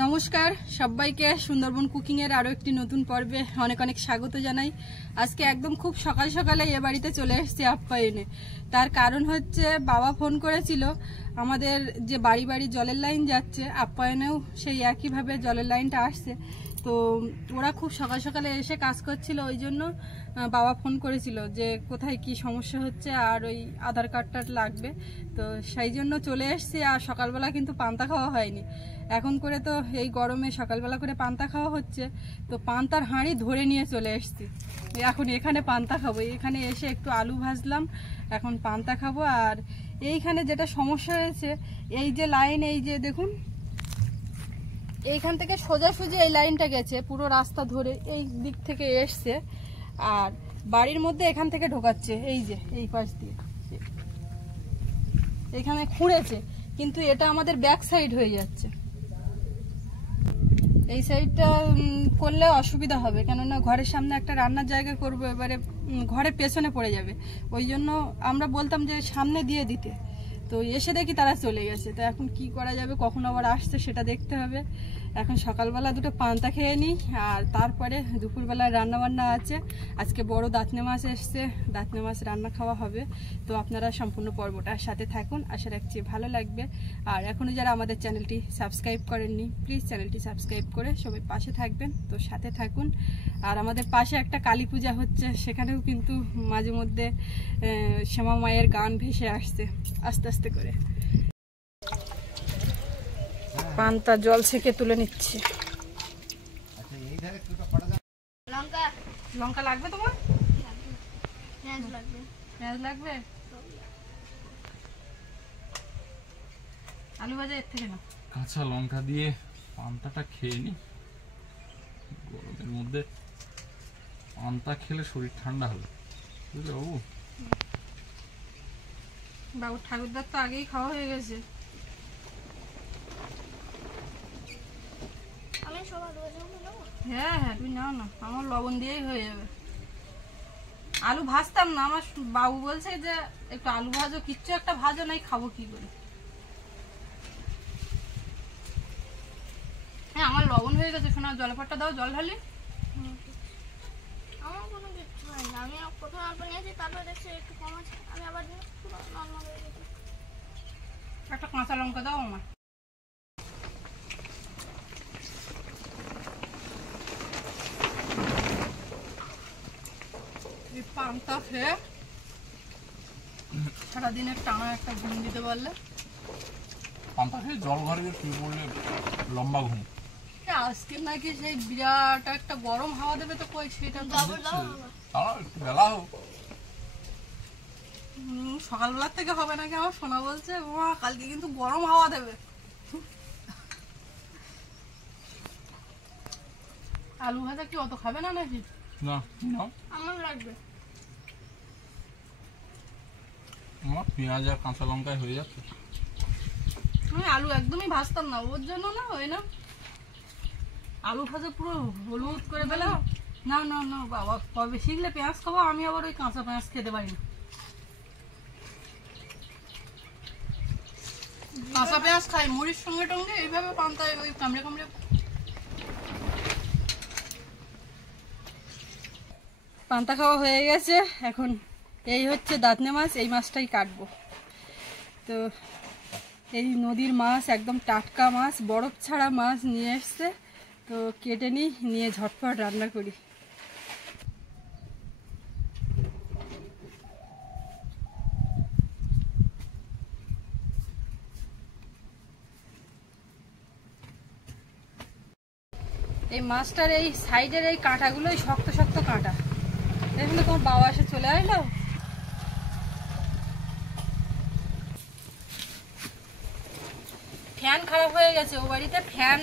নমস্কার সবাইকে সুন্দরবন কুকিং এর আরো একটি নতুন পর্বে অনেক অনেক স্বাগত জানাই। আজকে একদম খুব সকাল সকালে এ বাড়িতে চলে এসেছি আপ্যায়নে। তার কারণ হচ্ছে বাবা ফোন করেছিল, আমাদের যে বাড়ি বাড়ি জলের লাইন যাচ্ছে আপ্যায়নেও সেই একইভাবে জলের লাইনটা আসছে। তো ওরা খুব সকাল সকালে এসে কাজ করছিল, ওই জন্য বাবা ফোন করেছিল যে কোথায় কি সমস্যা হচ্ছে আর ওই আধার কার্ডটা লাগবে। তো সেই জন্য চলে এসেছি। আর সকালবেলা কিন্তু পান্তা খাওয়া হয়নি, এখন করে তো এই গরমে সকালবেলা করে পান্তা খাওয়া হচ্ছে। তো পান্তার হাঁড়ি ধরে নিয়ে চলে এসেছি, এখন এখানে পান্তা খাবো। এখানে এসে একটু আলু ভাজলাম, এখন পান্তা খাবো। আর এইখানে যেটা সমস্যা হয়েছে, এই যে লাইন, এই যে দেখুন এইখান থেকে সোজাসুজি এই লাইনটা গেছে পুরো রাস্তা ধরে, এই দিক থেকে এসছে আর বাড়ির মধ্যে এখান থেকে ঢোকাচ্ছে, এই যে এই পাশ দিয়ে এখানে খুঁড়েছে, কিন্তু এটা আমাদের ব্যাক সাইড হয়ে যাচ্ছে। এই সাইডটা করলে অসুবিধা হবে, কেননা ঘরের সামনে একটা রান্নার জায়গা করবো, এবারে ঘরের পেছনে পড়ে যাবে। ওই জন্য আমরা বলতাম যে সামনে দিয়ে দিতে, তো এসে দেখি তারা চলে গেছে। তো এখন কি করা যাবে, কখন আবার আসছে সেটা দেখতে হবে। এখন সকালবেলা দুটো পান্তা খেয়ে নিই, আর তারপরে দুপুরবেলা রান্না বান্না আছে। আজকে বড় দাঁতনে মাছ এসছে, দাঁতনে মাছ রান্না খাওয়া হবে। তো আপনারা সম্পূর্ণ পর্বটার সাথে থাকুন, আশা রাখছি ভালো লাগবে। আর এখনও যারা আমাদের চ্যানেলটি সাবস্ক্রাইব করেননি, প্লিজ চ্যানেলটি সাবস্ক্রাইব করে সবাই পাশে থাকবেন, তো সাথে থাকুন। আর আমাদের পাশে একটা কালী পূজা হচ্ছে, সেখানেও কিন্তু মাঝে মধ্যে শ্যামা মায়ের গান ভেসে আসছে আস্তে আস্তে করে। পান্তা জল থেকে তুলে নিচ্ছি। লঙ্কা লাগবে তোমার? পেঁয়াজ লাগবে। আলু ভাজা এর থেকে না, কাঁচা লঙ্কা দিয়ে পান্তাটা খেয়ে নি। গরমের মধ্যে পান্তা খেলে শরীর ঠান্ডা হবে, বুঝলে বাবু? বাবু ঠাকুরদার তো আগেই খাওয়া হয়ে গেছে। হ্যাঁ হ্যাঁ তুই নাও না, আমার লবণ দিয়েই হয়ে যাবে। আলু ভাজতাম না, আমার বাবু বলছে যে একটু আলু ভাজো, কিচ্ছু একটা ভাজো নাই, খাবো কি করে। হ্যাঁ আমার লবণ হয়ে গেছে, শোনা জলপাটটা দাও, জল ঢালি। আমার কোনো কিছু হয় না, আমি প্রথমে অল্প নিয়েছি, তারপরে দেখছি একটু কম আছে, আমি আবার পুরো নর্মাল হয়ে গেছে। একটা কাঁচা লঙ্কা দাও আমার। এই পান্তা খেয়ে সারাদিনের টানা একটা ঘুম দিতে পারলে। পান্তা খেয়ে জল ঘরে গিয়ে শুয়ে পড়লে লম্বা ঘুম। আজকে নাকি সেই বিরাট একটা গরম হাওয়া দেবে, তো কই সেটা তো একটু বেলা হোক। সকালবেলার থেকে হবে নাকি, আমার শোনা বলছে মা কালকে কিন্তু গরম হাওয়া দেবে। আলু ভাজা কি অত খাবে না নাকি? না আমার লাগবে। আমার পেঁয়াজ আর কাঁচা লঙ্কায় হয়ে যাচ্ছে। আমি আলু একদমই ভাজতাম না, ওর জন্য না হয় না। আলু ভাজা পুরো হলুদ করে ফেলে। না না না বাবা, কবে শিখলে পেঁয়াজ খাবো, আমি আবার ওই কাঁচা পেঁয়াজ খেতে পারি না। কাঁচা পেঁয়াজ খাই মুড়ির সঙ্গে টঙ্গে, এইভাবে পান্তায় ওই কামড়ে কামড়ে। পান্তা খাওয়া হয়ে গেছে, এখন এই হচ্ছে দাঁতনে মাছ, এই মাছটাই কাটবো। তো এই নদীর মাছ, একদম টাটকা মাছ, বরফ ছাড়া মাছ নিয়ে এসছে। তো কেটে নিয়ে ঝটপট রান্না করি। এই মাছটার এই সাইডের এই কাঁটাগুলোই শক্ত শক্ত কাঁটা। দেখুন তোমার বাবা এসে চলে আসলো। ফ্যান খারাপ হয়ে গেছে, ও বাড়িতে ফ্যান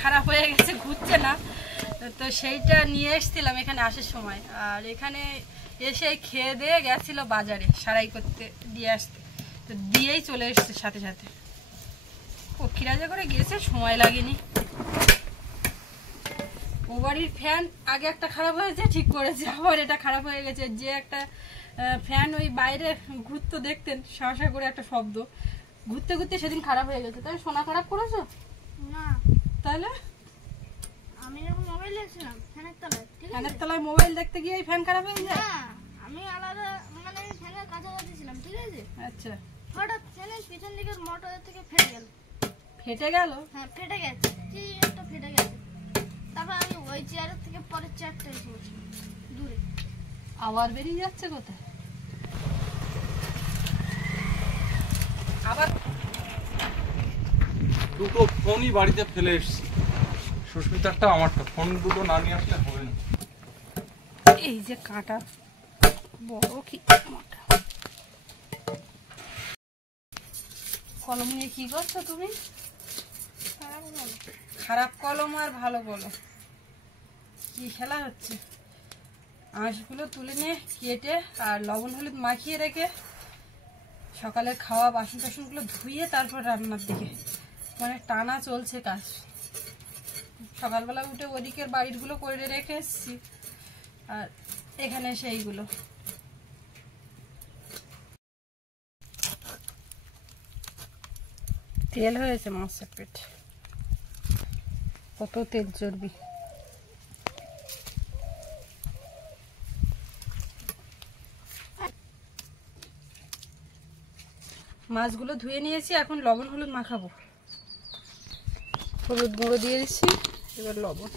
খারাপ হয়ে গেছে, ঘুরছে না। তো সেইটা নিয়ে এসেছিলাম এখানে আসার সময়। আর এখানে এসে খেয়ে দিয়ে গেছিল বাজারে সারাই করতে, দিয়ে আসতে। তো দিয়েই চলে এসছে সাথে সাথে। পক্ষীরাজা করে গেছে, সময় লাগেনি। ও বাড়ির ফ্যান আগে একটা খারাপ হয়েছে, ঠিক করেছে, আবার এটা খারাপ হয়ে গেছে। যে একটা ফ্যান ওই বাইরে ঘুরতো, দেখতেন শাঁসা করে একটা শব্দ, ঘুরতে ঘুরতে সেদিন খারাপ হয়ে গেছে। তাই সোনা খারাপ করেছো? না তাহলে আমি যখন মোবাইল দেখছিলাম ফ্যানের তলায়, ঠিক আছে? ফ্যানের তলায় মোবাইল দেখতে গিয়ে ফ্যান খারাপ হয়ে যায়? হ্যাঁ, আমি আলাদা মানে আমি ফ্যানের কাছাকাছি ছিলাম, ঠিক আছে? আচ্ছা, হঠাৎ ফ্যানের পিছন দিকের মোটর থেকে ফেটে গেল। ফেটে গেল? হ্যাঁ, ফেটে গেছে, কি একটা ফেটে গেছে। তারপর আমি ওই চেয়ারের থেকে পরের চেয়ারটা এসে বসলাম দূরে। আবার বেরিয়ে যাচ্ছে কোথায়? আবার দুটো ফোনই বাড়িতে ফেলে এসেছি, সুস্মিতারটা আমারটা। ফোন দুটো না নিয়ে আসলে হবে না। এই যে কাঁটা বড় কি মোটা। কলম নিয়ে কি করছো তুমি? খারাপ কলম আর ভালো বলো, কি খেলা হচ্ছে? আঁশগুলো তুলে নিয়ে কেটে আর লবণ হলুদ মাখিয়ে রেখে সকালে খাওয়া বাসন টাসনগুলো ধুয়ে তারপর রান্নার দিকে মানে টানা চলছে কাজ। সকালবেলা উঠে ওদিকের বাড়িরগুলো করে রেখে এসছি, আর এখানে এসে এইগুলো। তেল হয়েছে মাছের পেট, কত তেল চর্বি। মাছগুলো ধুয়ে নিয়েছি, এখন লবণ হলুদ মাখাবো। হলুদ গুঁড়ো দিয়ে দিচ্ছি, এবার লবণ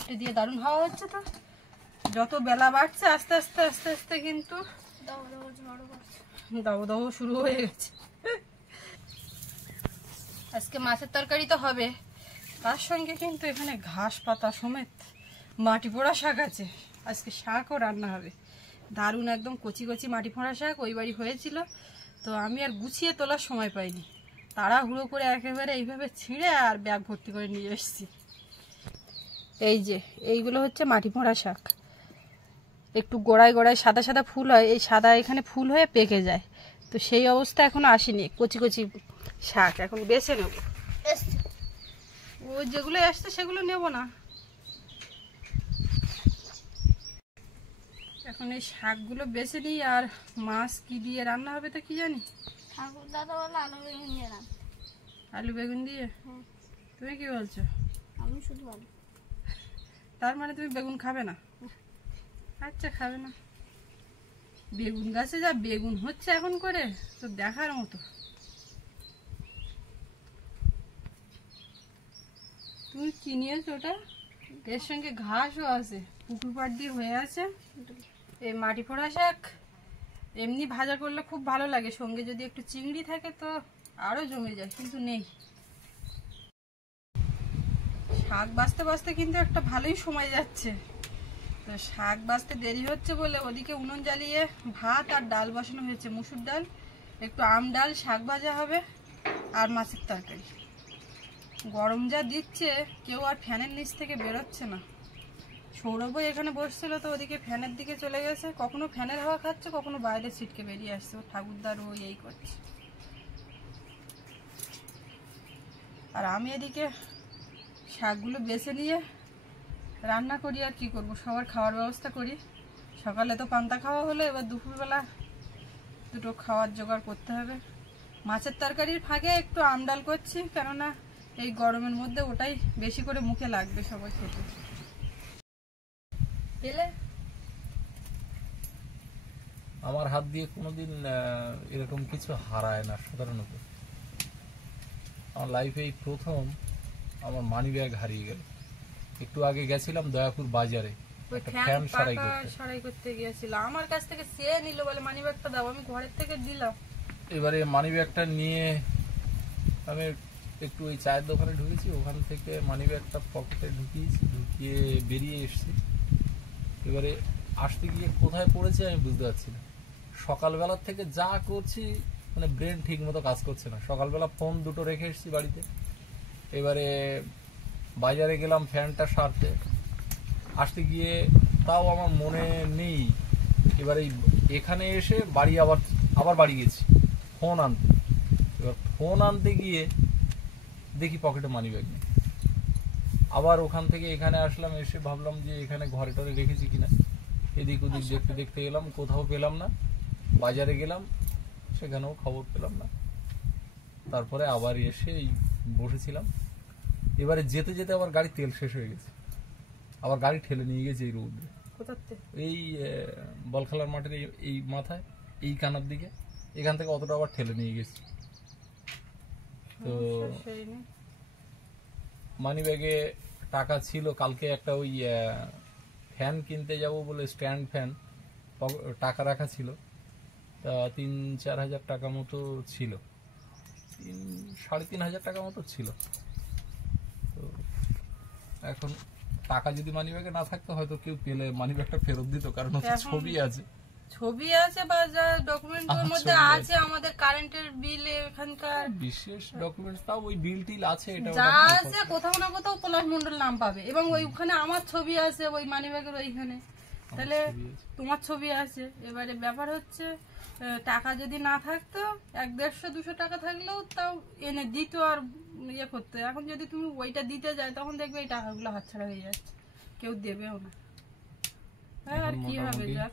এটা দিয়ে দারুণ হাওয়া হচ্ছে। তো যত বেলা বাড়ছে আস্তে আস্তে আস্তে আস্তে কিন্তু দাও দাও শুরু হয়ে গেছে। আজকে মাছের তরকারি তো হবে, তার সঙ্গে কিন্তু এখানে ঘাস পাতা সমেত মাটি পোড়া শাক আছে। আজকে শাকও রান্না হবে, দারুণ একদম কচি কচি মাটি পোড়া শাক। ওই বাড়ি হয়েছিল, তো আমি আর গুছিয়ে তোলার সময় পাইনি, তাড়াহুড়ো করে একেবারে এইভাবে ছিঁড়ে আর ব্যাগ ভর্তি করে নিয়ে এসেছি। এই যে এইগুলো হচ্ছে মাটি পোড়া শাক, একটু গোড়ায় গোড়ায় সাদা সাদা ফুল হয়, এই সাদা এখানে ফুল হয়ে পেকে যায়। তো সেই অবস্থা এখনো আসেনি, কচি কচি শাক এখন বেছে নেব। ও যেগুলো আসছে সেগুলো নেব না, এখন এই শাকগুলো বেছে নিই। আর মাছ কি দিয়ে রান্না হবে তো কি জানি। ঠাকুর দাদা বলে আলু বেগুন দিয়ে রান। আলু বেগুন দিয়ে? হ্যাঁ, তুমি কি বলছো? আমি শুধু আলু। তার মানে তুমি বেগুন খাবে না? আচ্ছা, খাবে না। বেগুন গাছে যা বেগুন হচ্ছে এখন করে, তো দেখার মতো। তুমি কি নিয়েছো ওটা? এর সঙ্গে ঘাসও আছে, পুকুর পাড় দিয়ে হয়ে আছে। এই মাটি পোড়া শাক এমনি ভাজা করলে খুব ভালো লাগে, সঙ্গে যদি একটু চিংড়ি থাকে তো আরো জমে যায়, কিন্তু নেই। শাক বাছতে বাছতে কিন্তু একটা ভালোই সময় যাচ্ছে। তো শাক বাছতে দেরি হচ্ছে বলে ওদিকে উনুন জ্বালিয়ে ভাত আর ডাল বসানো হয়েছে, মুসুর ডাল, একটু আম ডাল, শাক ভাজা হবে আর মাছের তরকারি। গরম যা দিচ্ছে, কেউ আর ফ্যানের নিচ থেকে বেরোচ্ছে না। সৌরভও এখানে বসছিল, তো ওদিকে ফ্যানের দিকে চলে গেছে, কখনো ফ্যানের হাওয়া খাচ্ছে, কখনো বাইরে ছিটকে বেরিয়ে আসছে। ও ঠাকুরদার ও এই করছে, আর আমি এদিকে শাকগুলো বেছে নিয়ে রান্না করি। আর কি করব, সবার খাওয়ার ব্যবস্থা করি। সকালে তো পান্তা খাওয়া হলো, এবার দুপুরবেলা দুটো খাওয়ার জোগাড় করতে হবে। মাছের তরকারির ফাঁকে একটু আম ডাল করছি, কেননা এই গরমের মধ্যে ওটাই বেশি করে মুখে লাগবে সবাই খেতে। পেলে আমার হাত দিয়ে কোনোদিন এরকম কিছু হারায় না সাধারণত। আমার লাইফে এই প্রথম আমার মানি ব্যাগ হারিয়ে গেল। একটু আগে গেছিলাম দয়াপুর বাজারে, একটা ফ্যান সারাই করতে গিয়েছিল, আমার কাছ থেকে সে নিল, বলে মানি ব্যাগটা দাও, আমি ঘরের থেকে দিলাম। এবারে মানি ব্যাগটা নিয়ে আমি একটু ওই চায়ের দোকানে ঢুকেছি, ওখান থেকে মানি ব্যাগটা পকেটে ঢুকিয়ে বেরিয়ে এসেছি। এবারে আসতে গিয়ে কোথায় পড়েছে আমি বুঝতে পারছি না। সকালবেলার থেকে যা করছি মানে ব্রেন ঠিক মতো কাজ করছে না। সকালবেলা ফোন দুটো রেখে এসেছি বাড়িতে, এবারে বাজারে গেলাম ফ্যানটা সারতে, আসতে গিয়ে তাও আমার মনে নেই। এবারে এখানে এসে বাড়ি আবার বাড়ি গেছি ফোন আনতে। এবার ফোন আনতে গিয়ে দেখি পকেটে মানি ব্যাগ নেই। আবার ওখান থেকে এখানে আসলাম, এসে ভাবলাম যে এখানে ঘরে টরে রেখেছি কিনা, এদিক ওদিক দেখতে দেখতে গেলাম, কোথাও পেলাম না। বাজারে গেলাম, সেখানেও খবর পেলাম না। তারপরে আবার এসে বসেছিলাম। এবারে যেতে যেতে আবার গাড়ির তেল শেষ হয়ে গেছে, আবার গাড়ি ঠেলে নিয়ে গেছে এই রোদে। কোথাতে? এই বলখেলার মাঠের এই মাথায়, এই কানার দিকে, এখান থেকে অতটা আবার ঠেলে নিয়ে গেছে। তো মানি ব্যাগে টাকা ছিল, কালকে একটা ওই ফ্যান কিনতে যাব বলে স্ট্যান্ড ফ্যান টাকা রাখা ছিল, তা 3-4 হাজার টাকা মতো ছিল, 3,500 টাকা মতো ছিল। তো এখন টাকা যদি মানি ব্যাগে না থাকতো হয়তো কেউ পেলে মানি ব্যাগটা ফেরত দিত, কারণ হচ্ছে ছবি আছে বা যা ডকুমেন্টের মধ্যে আছে, আমাদের কারেন্টের বিল, এখানকার বিশেষ ডকুমেন্টস, তাও ওই বিল টিল আছে, এটা যা আছে কোথাও না কোথাও পলাশ মন্ডল নাম পাবে, এবং ওইখানে আমার ছবি আছে ওই মানিব্যাগের ওইখানে, তাহলে তোমার ছবি আছে। এবারে ব্যাপার হচ্ছে টাকা যদি না থাকতো 100-150-200 টাকা থাকলেও তাও এনে দিত আর ইয়ে করতো। এখন যদি তুমি ওইটা দিতে যায় তখন দেখবে এই টাকাগুলো হাতছাড়া হয়ে যাচ্ছে, কেউ দেবেও না। আর কি হবে, যাক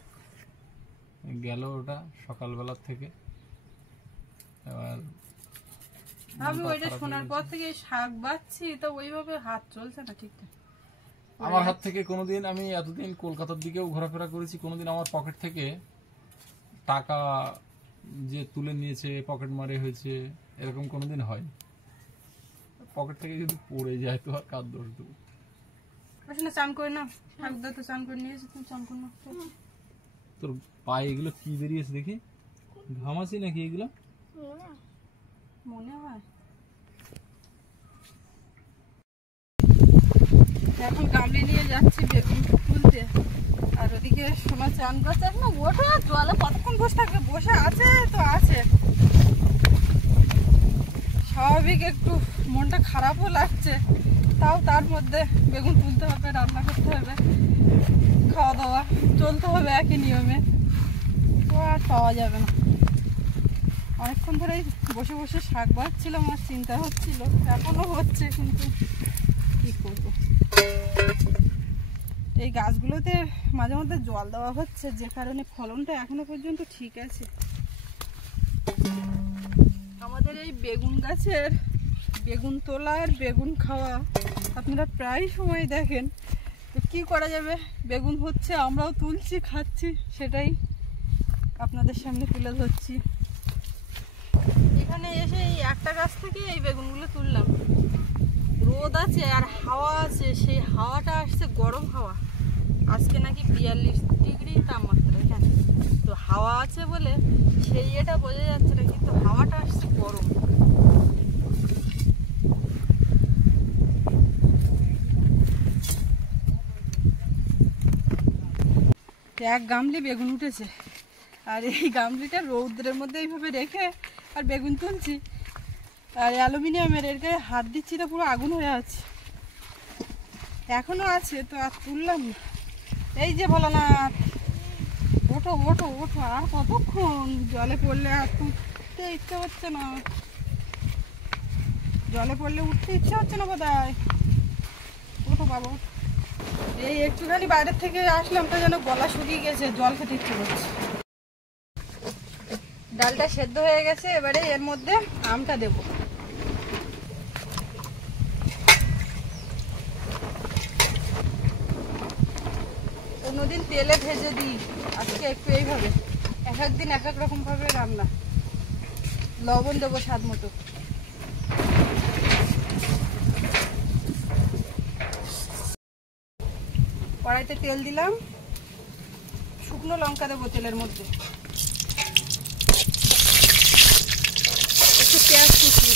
গেল ওটা সকালবেলা থেকে। এবার আমি ওইটা শোনার পর থেকে শাক বাচ্ছি, তো ওইভাবে হাত চলছে না ঠিকঠাক আমার হাত থেকে। কোনোদিন আমি এতদিন কলকাতার দিকেও ঘোরাফেরা করেছি, কোনোদিন আমার পকেট থেকে টাকা যে তুলে নিয়েছে, পকেট মারে হয়েছে, এরকম কোনোদিন হয়। পকেট থেকে যদি পড়ে যায় তো আর কার দোষ দেবো? আসলে চান করে না, ঠাকুরদা তো চান করে নিয়েছে, তুমি চান করো না। তোর পায়ে এগুলো কি বেরিয়েছে দেখি, ঘামাছি নাকি এগুলো? মনে হয় এখন গামলি নিয়ে যাচ্ছি বেগুন তুলতে, আর ওদিকে সোনা চান করছে। এখন ওঠো, জলে কতক্ষণ বসে থাকবে? বসে আছে তো আছে, স্বাভাবিক একটু মনটা খারাপও লাগছে, তাও তার মধ্যে বেগুন তুলতে হবে, রান্না করতে হবে, খাওয়া দাওয়া চলতে হবে একই নিয়মে, তো আর পাওয়া যাবে না। অনেকক্ষণ ধরেই বসে বসে শাক বাঁচছিলাম, আমার চিন্তা হচ্ছিল, এখনো হচ্ছে, কিন্তু কি করবো। এই গাছগুলোতে মাঝে মধ্যে জল দেওয়া হচ্ছে, যে কারণে ফলনটা এখনো পর্যন্ত ঠিক আছে। আমাদের এই বেগুন গাছের বেগুন তোলা আর বেগুন খাওয়া আপনারা প্রায় সময় দেখেন, তো কি করা যাবে, বেগুন হচ্ছে, আমরাও তুলছি, খাচ্ছি, সেটাই আপনাদের সামনে তুলে ধরছি। এখানে এসে এই একটা গাছ থেকে এই বেগুনগুলো তুললাম, রোদ আছে আর হাওয়া আছে, সেই হাওয়াটা আসছে গরম হাওয়া, আজকে নাকি 42 ডিগ্রি তাপমাত্রা এখানে, তো হাওয়া আছে বলে সেই এটা বোঝা যাচ্ছে না, কিন্তু হাওয়াটা আসছে গরম। এক গামলি বেগুন উঠেছে, আর এই গামলিটা রৌদ্রের মধ্যে এইভাবে রেখে আর বেগুন তুলছি, আর অ্যালুমিনিয়ামের এর গায়ে হাত দিচ্ছি তো পুরো আগুন হয়ে আছে, এখনো আছে, তো আর তুললাম না। এই যে ভোলানাথ, ওঠো ওঠো ওঠো, আর কতক্ষণ? জলে পড়লে আর উঠতে ইচ্ছে হচ্ছে না, জলে পড়লে উঠতে ইচ্ছে হচ্ছে না বোধহয়। ওঠো বাবা, এই একটুখানি বাইরের থেকে আসলাম তো যেন গলা শুকিয়ে গেছে, জল খেতে ইচ্ছে করছে। ডালটা সেদ্ধ হয়ে গেছে, এবারে এর মধ্যে আমটা দেব। অন্যদিন তেলে ভেজে দিই, আজকে একটু এইভাবে, এক একদিন এক এক রকম ভাবে রান্না। লবণ দেবো স্বাদ মতো। কড়াইতে তেল দিলাম, শুকনো লঙ্কা দেবো তেলের মধ্যে, একটু পেঁয়াজ কুচি,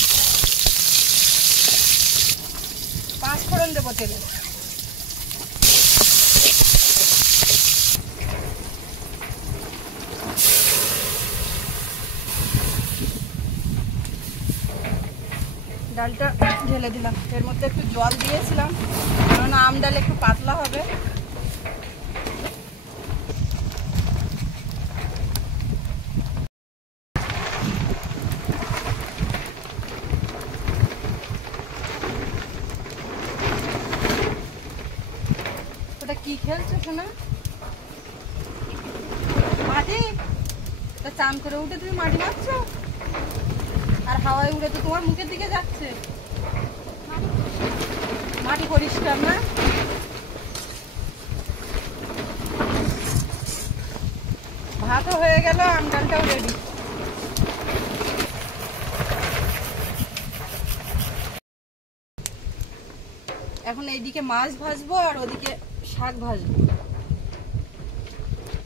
5 ফোড়ন দেবো তেলে, ডালটা ঢেলে দিলাম, এর মধ্যে একটু জল দিয়েছিলাম, কারণ আম ডাল একটু পাতলা হবে। ওটা কি খেলছো শোনা? মাটি? তা চান করে উঠে তুমি মাটি মারছো, আর হাওয়ায় উড়ে তো তোমার মুখের দিকে যাচ্ছে। মাটি পরিষ্কার না। ভাতও হয়ে গেল, আম ডালটাও রেডি। এখন এইদিকে মাছ ভাজবো আর ওদিকে শাক ভাজবো।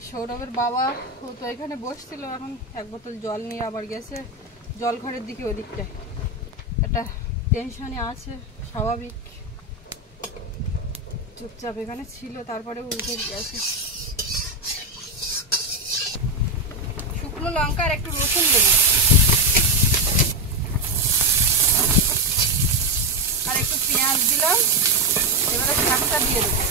সৌরভের বাবা ও তো এখানে বসছিল, এখন এক বোতল জল নিয়ে আবার গেছে জল ঘরের দিকে, ওদিকটায় একটা টেনশনে আছে, স্বাভাবিক। চুপচাপ এখানে ছিল, তারপরে উঠে গেছে। শুকনো লঙ্কা আর একটু রসুন দেবো, আর একটু পেঁয়াজ দিলাম। এবারে শাকটা দিয়ে দেবো।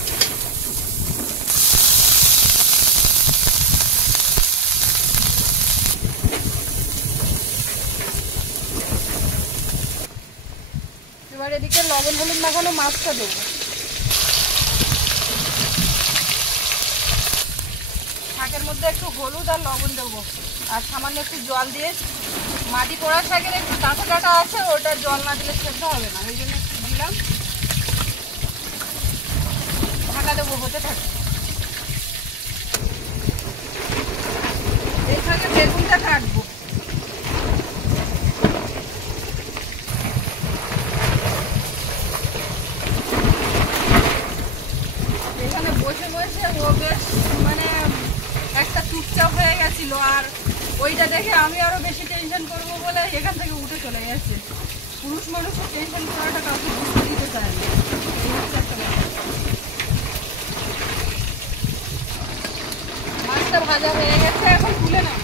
এবার এদিকে লবণ হলুদ মাখানো মাছটা দেবো। শাকের মধ্যে একটু হলুদ আর লবণ দেবো, আর সামান্য একটু জল দিয়ে, মাটি পোড়া শাকের একটু কাঁচা কাটা আছে, ওটা জল না দিলে সেদ্ধ হবে না, ওই জন্য একটু দিলাম। ঢাকা দেবো, হতে থাকে। এই শাকে বেগুনটা কাটবো। এখানে বসে বসে ও বেশ মানে একটা চুপচাপ হয়ে গেছিল, আর ওইটা দেখে আমি আরো বেশি টেনশন করবো বলে এখান থেকে উঠে চলে গেছে। পুরুষ মানুষের টেনশন করাটা কাউকে বুঝতে দিতে চায় না। মাছটা ভাজা হয়ে গেছে, এখন তুলে নাও।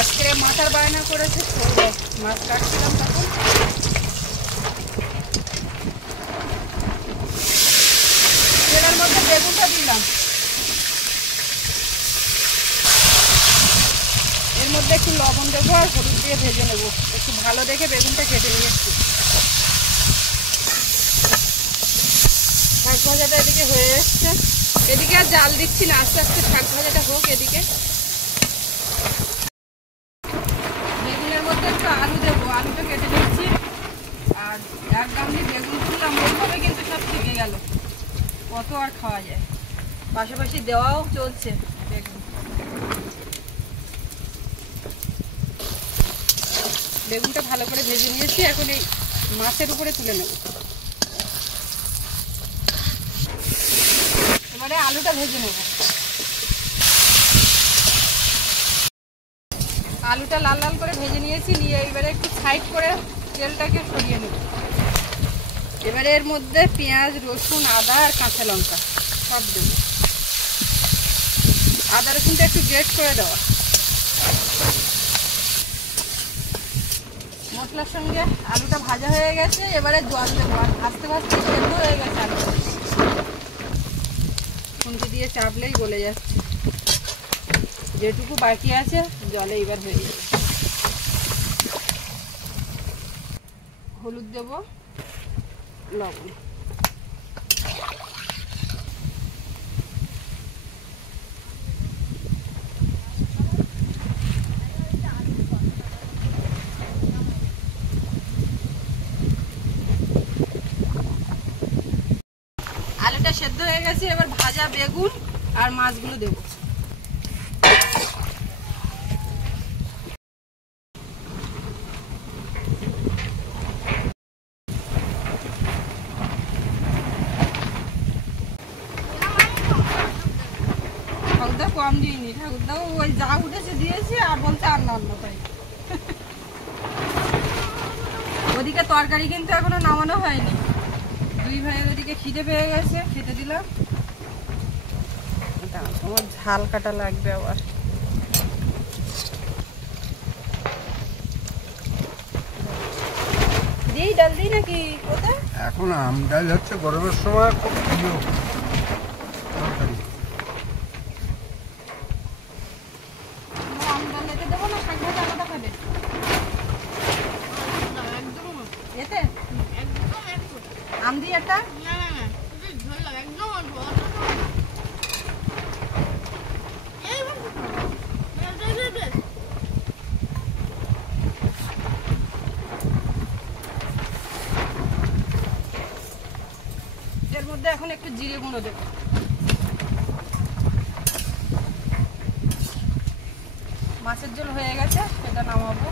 আজকে মাথার বায়না করেছে সৌরভ, মাছ কাটছিলাম তখন। তেলের মধ্যে বেগুনটা দিলাম, এর মধ্যে একটু লবণ দেবো আর হলুদ দিয়ে ভেজে নেবো। একটু ভালো দেখে বেগুনটা কেটে নিয়েছি। শাক ভাজাটা এদিকে হয়ে এসছে, এদিকে আর জাল দিচ্ছি না, আস্তে আস্তে শাক ভাজাটা হোক। এদিকে বেগুনের মধ্যে একটু আলু দেবো, আলুটা কেটে নিচ্ছি। আর এক গামলি বেগুন তুললাম, ওইভাবে কিন্তু সব থেকে গেল, কত আর খাওয়া যায়। পাশাপাশি দেওয়াও চলছে বেগুন। বেগুনটা ভালো করে ভেজে নিয়েছি, এখন এই মাছের উপরে তুলে নেব। এবারে আলুটা ভেজে নেব। আলুটা লাল লাল করে ভেজে নিয়েছি, নিয়ে এবারে একটু সাইড করে তেলটাকে সরিয়ে নেব। এবারে এর মধ্যে পেঁয়াজ, রসুন, আদা আর কাঁচা লঙ্কা সব দেব। আদা রসুনটা একটু গ্রেট করে দেওয়া। মশলার সঙ্গে আলুটা ভাজা হয়ে গেছে, এবারে জল দেবো। আর ভাজতে ভাজতে সেদ্ধ হয়ে গেছে আলুটা, খুন্তি দিয়ে চাপলেই গলে যাচ্ছে। যেটুকু বাকি আছে জলে এবার হয়ে যাবে। হলুদ দেবো, লবণ। আলুটা সেদ্ধ হয়ে গেছে, এবার ভাজা বেগুন আর মাছগুলো দেবো। ঠাকুরদা কম দিইনি, ঠাকুরদাও ওই যা উঠেছে দিয়েছি, আর বলছে আর না অন্য তাই। ওদিকে তরকারি কিন্তু এখনো নামানো হয়নি। দুই ভাইয়ের ওদিকে খিদে পেয়ে গেছে, খেতে দিলাম। তোমার ঝাল কাটা লাগবে আবার। দিই ডাল দিই নাকি কোথায়? এখন আম ডাল হচ্ছে গরমের সময় খুব প্রিয় তরকারি। আম ডাল এতে দেবো না, শাক ভাজা আলাদা খাবে একদম এতে? একদম একটু আম দিয়ে একটা না না না, শুধু ঝোল লাগে, একদম অল্প। এই মধ্যে এখন একটু জিরে গুঁড়ো দেবো। মাছের ঝোল হয়ে গেছে, এটা নামাবো।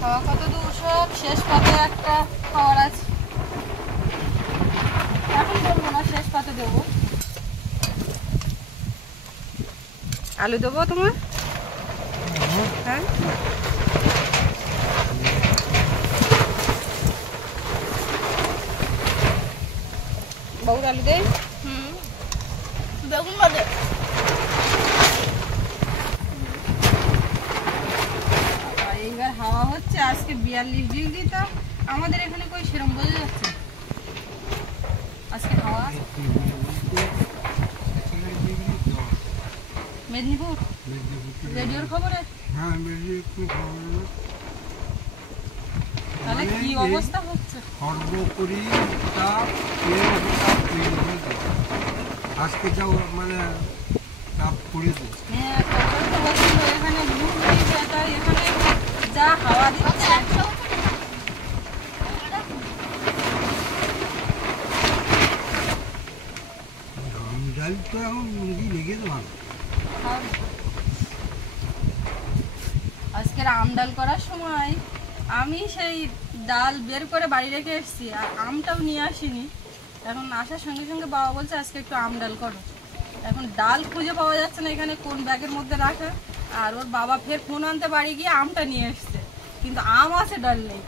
খাওয়া কত দূর সব শেষ পাতে একটা খাওয়ার আছে, এখন বলবো না, শেষ পাতে দেবো। আলু দেবো তোমার? হ্যাঁ, বাবুর আলু দেই। বেগুন বাদে এইবার হাওয়া হচ্ছে আজকে 42 ডিগ্রি, তো আমাদের এখানে কই সেরকম বোঝা যাচ্ছে আজকে হাওয়া। মেদিনীপুর রেডিওর খবরে হ্যাঁ মেদিনীপুর খবর। তাহলে কি অবস্থা হচ্ছে? সর্বোপরি আজকে যাও মানে তাপ পড়েছে। হ্যাঁ, তখন তো বলছিল এখানে লু দিবে, তাই এখানে যা হাওয়া দিচ্ছে। ডাল তো এখন মুরগি লেগে তো ভালো। আজকের আম ডাল করার সময় আমি সেই ডাল বের করে বাড়ি রেখে এসেছি, আর আমটাও নিয়ে আসিনি। এখন আসার সঙ্গে সঙ্গে বাবা বলছে আজকে একটু আম ডাল করো। এখন ডাল খুঁজে পাওয়া যাচ্ছে না এখানে কোন ব্যাগের মধ্যে রাখা, আর ওর বাবা ফের ফোন আনতে বাড়ি গিয়ে আমটা নিয়ে এসছে, কিন্তু আম আছে ডাল নেই।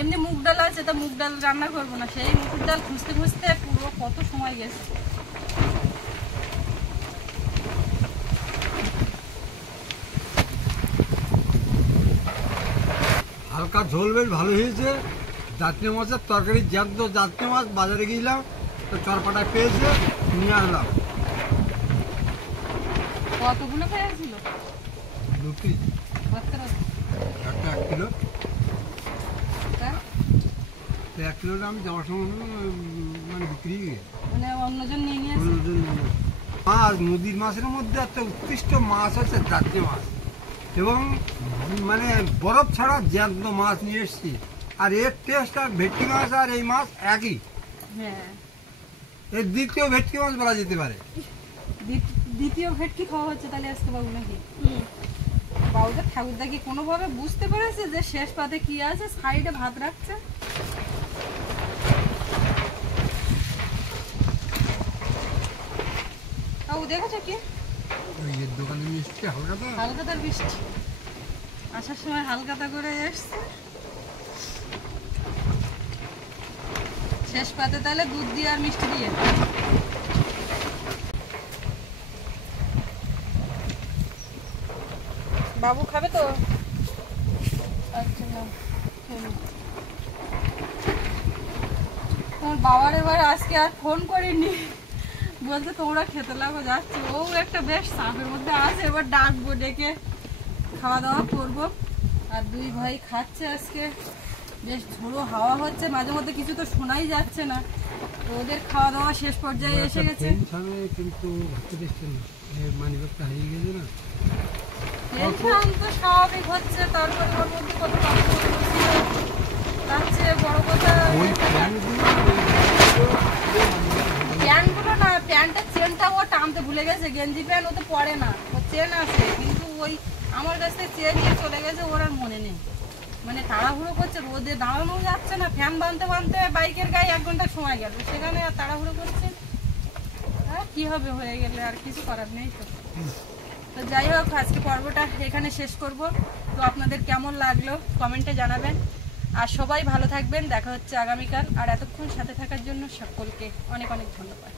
এমনি মুগ ডাল আছে, তা মুগ ডাল রান্না করবো না, সেই মুগ ডাল খুঁজতে খুঁজতে পুরো কত সময় গেছে। হালকা ঝোল বেশ ভালো হয়েছে। জাতীয় মাছের তরকারি, জ্যান্ত জাতীয় মাছ বাজারে গিয়েছিলাম, তো চরপাটায় পেয়েছে, নিয়ে আসলাম। কতগুলো পেয়েছিল? দুটি, একটা 1 কিলো। তো 1 কিলোটা আমি যাওয়ার সময় মানে বিক্রি মানে অন্যজন নিয়ে নিয়েছে। মাছ, নদীর মাছের মধ্যে একটা উৎকৃষ্ট মাছ হচ্ছে জাতীয় মাছ, এবং মানে বরফ ছাড়া জ্যান্ত মাছ নিয়ে এসছি। আর এর টেস্ট আর ভেটকি মাছ আর এই মাছ একই। হ্যাঁ, এর দ্বিতীয় ভেটকি মাছ বলা যেতে পারে। দ্বিতীয় ভেটকি খাওয়া হচ্ছে তাহলে আজকে বাবু নাকি? বাবুদের ঠাকুরদা কি কোনোভাবে বুঝতে পেরেছে যে শেষ পাতে কি আছে, সাইডে ভাত রাখছে? বাবু দেখেছো কি এর দোকানে মিষ্টি হালকাতা হালকাতার বৃষ্টি আসার সময় হালকাতা করে এসছে। শেষ পাতে তাহলে দুধ দিয়ে আর মিষ্টি দিয়ে। বাবু খাবে তো? আচ্ছা না, তোমার বাবার এবার আজকে আর ফোন করিনি, বলতে তোমরা খেতে লাগো যাচ্ছে। ও একটা বেশ চাপের মধ্যে আছে, এবার ডাকবো, ডেকে খাওয়া দাওয়া করবো। আর দুই ভাই খাচ্ছে আজকে, বেশ ঝোড়ো হাওয়া হচ্ছে, মাঝে মধ্যে কিছু তো শোনাই যাচ্ছে না। তো ওদের খাওয়া দাওয়া শেষ পর্যায়ে এসে গেছে। কিন্তু ভাবতে দেখছেন না, মানিব্যাগটা হারিয়ে গেছে না। টেনশন তো স্বাভাবিক হচ্ছে, তারপরে ওর মধ্যে কত কথা বলছিল। তার চেয়ে বড় কথা ওই প্যান্টগুলো না, প্যান্টের চেনটা ও টানতে ভুলে গেছে। গেঞ্জি প্যান্ট ও তো পরে না, ও চেন আছে, কিন্তু ওই আমার কাছ থেকে চেন নিয়ে চলে গেছে, ওর আর মনে নেই। মানে তাড়াহুড়ো করছে, রোদে দাঁড়ানো যাচ্ছে না, ফ্যান বাঁধতে বাঁধতে বাইকের গায়ে 1 ঘন্টা সময় গেল, সেখানে আর তাড়াহুড়ো করছে। হ্যাঁ, কি হবে, হয়ে গেলে আর কিছু করার নেই। তো যাই হোক, আজকে পর্বটা এখানে শেষ করব। তো আপনাদের কেমন লাগলো কমেন্টে জানাবেন, আর সবাই ভালো থাকবেন। দেখা হচ্ছে আগামীকাল। আর এতক্ষণ সাথে থাকার জন্য সকলকে অনেক অনেক ধন্যবাদ।